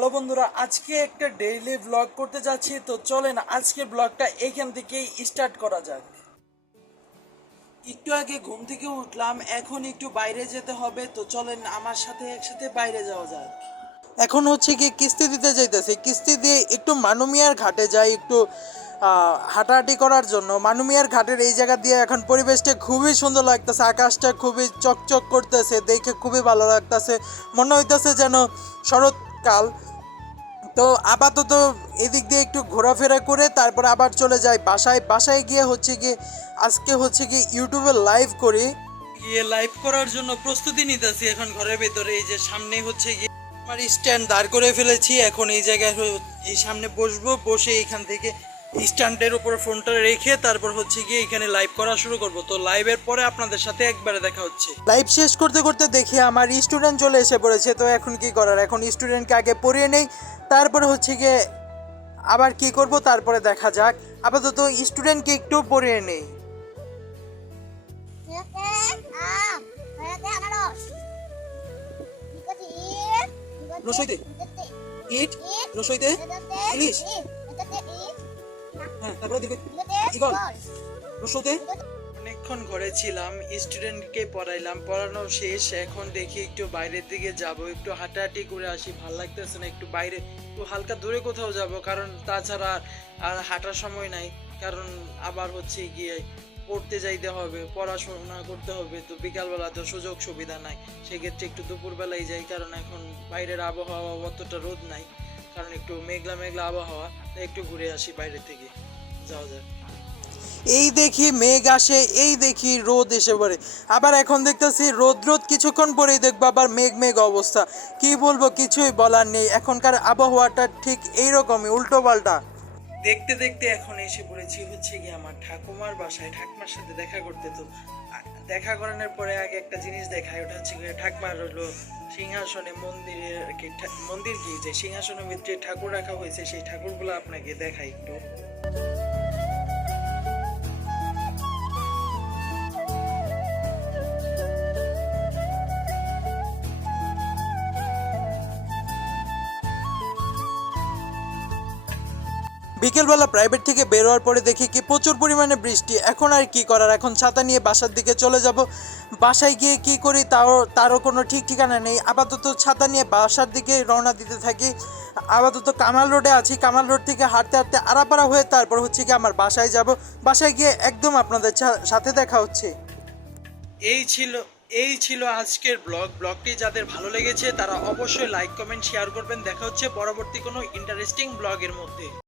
Hello বন্ধুরা, আজকে একটা ডেইলি ব্লগ করতে যাচ্ছি। তো চলেন আজকের ব্লগটা এইখান থেকেই স্টার্ট করা যাক। একটু আগে ঘুম থেকে উঠলাম, এখন একটু বাইরে যেতে হবে। তো চলেন আমার সাথে একসাথে বাইরে যাওয়া যাক। এখন হচ্ছে কি কিস্তি দিতে যাইতেছি। কিস্তি দিয়ে একটু মানুমিয়ার ঘাটে যাই, একটু হাঁটাহাঁটি করার জন্য। মানুমিয়ার ঘাটের এই জায়গা দিয়ে এখন পরিবেশটা খুবই সুন্দর লাগতেছে। আকাশটা খুবই চকচক করতেছে, দেখে খুবই ভালো লাগতেছে। মনে হইতেছে যেন শরৎকাল তো আপাতত এদিক দিয়ে একটু ঘোরাফেরা করে তারপর আবার চলে যাই বাসায়। বাসায় গিয়ে হচ্ছে কি আজকে হচ্ছে কি ইউটিউবে লাইভ করি। গিয়ে লাইভ করার জন্য প্রস্তুতি নিতেছি এখন ঘরের ভেতরে। এই যে সামনে হচ্ছে গিয়ে আমার স্ট্যান্ড দাঁড় করে ফেলেছি। এখন এই জায়গায় এই সামনে বসবো। বসে এখান থেকে স্ট্যান্ডের উপর ফোনটা রেখে তারপর হচ্ছে গিয়ে এখানে লাইভ করা শুরু করব। তো লাইভের পরে আপনাদের সাথে একবারে দেখা হচ্ছে। লাইভ শেষ করতে করতে দেখি আমার স্টুডেন্ট চলে এসে পড়েছে। তো এখন কি করার? এখন স্টুডেন্টকে আগে পড়িয়ে নেই। তারপরে হচ্ছে গিয়ে আবার কি করব? তারপরে দেখা যাক। আপাতত স্টুডেন্টকে একটু পড়িয়ে নেই। রসইতে। রসইতে। ইলিশ। হ্যাঁ, রসইতে। অনেকক্ষণ ঘরে ছিলাম স্টুডেন্টকে পড়াইলাম। পড়ানো শেষ, এখন দেখি একটু বাইরের দিকে যাব, একটু হাঁটাহাঁটি করে আসি, ভালো লাগতেছে না একটু বাইরে। একটু হালকা দূরে কোথাও যাব, কারণ তাছাড়া আর হাঁটার সময় নাই, কারণ আবার হচ্ছে গিয়ে পড়তে যাইতে হবে, পড়াশোনা করতে হবে, তো বিকালবেলা তো সুযোগ সুবিধা নাই। সেক্ষেত্রে একটু দুপুরবেলায় যাই, কারণ এখন বাইরের আবহাওয়া অতটা রোদ নাই, কারণ একটু মেঘলা মেঘলা আবহাওয়া একটু ঘুরে আসি বাইরে থেকে যাওয়া যায় এই দেখি মেঘ আসে, এই দেখি রোদ এসে পড়ে। আবার এখন দেখতেছি রোদ রোদ কিছুক্ষণ পরেই দেখব আবার মেঘ মেঘ অবস্থা। কি বলব, কিছুই বলার নেই। এখনকার আবহাওয়াটা ঠিক এইরকমই, উল্টো পাল্টা। দেখতে দেখতে এখন এসে পড়েছি হচ্ছে গিয়ে আমার ঠাকুমার বাসায়। ঠাকুমার সাথে দেখা করতে তো দেখা করানোর পরে আগে একটা জিনিস দেখায় ওটা হচ্ছে গিয়ে ঠাকুমার হলো সিংহাসনে মন্দিরের মন্দির কি যে সিংহাসনের ভিতরে ঠাকুর রাখা হয়েছে, সেই ঠাকুরগুলো আপনাকে দেখাই একটু। বিকেলবেলা প্রাইভেট থেকে বের হওয়ার পরে দেখি কি প্রচুর পরিমাণে বৃষ্টি। এখন আর কি করার? এখন ছাতা নিয়ে বাসার দিকে চলে যাব। বাসায় গিয়ে কি করি তাও তারও কোনো ঠিক ঠিকানা নেই। আপাতত ছাতা নিয়ে বাসার দিকে রওনা দিতে থাকি। আপাতত কামাল রোডে আছি। কামাল রোড থেকে হাঁটতে হাঁটতে আরাপাড়া হয়ে তারপর হচ্ছে কি আমার বাসায় যাব। বাসায় গিয়ে একদম আপনাদের সাথে দেখা হচ্ছে। এই ছিল এই ছিল আজকের ব্লগ। ব্লগটি যাদের ভালো লেগেছে তারা অবশ্যই লাইক, কমেন্ট, শেয়ার করবেন। দেখা হচ্ছে পরবর্তী কোনো ইন্টারেস্টিং ব্লগের মধ্যে।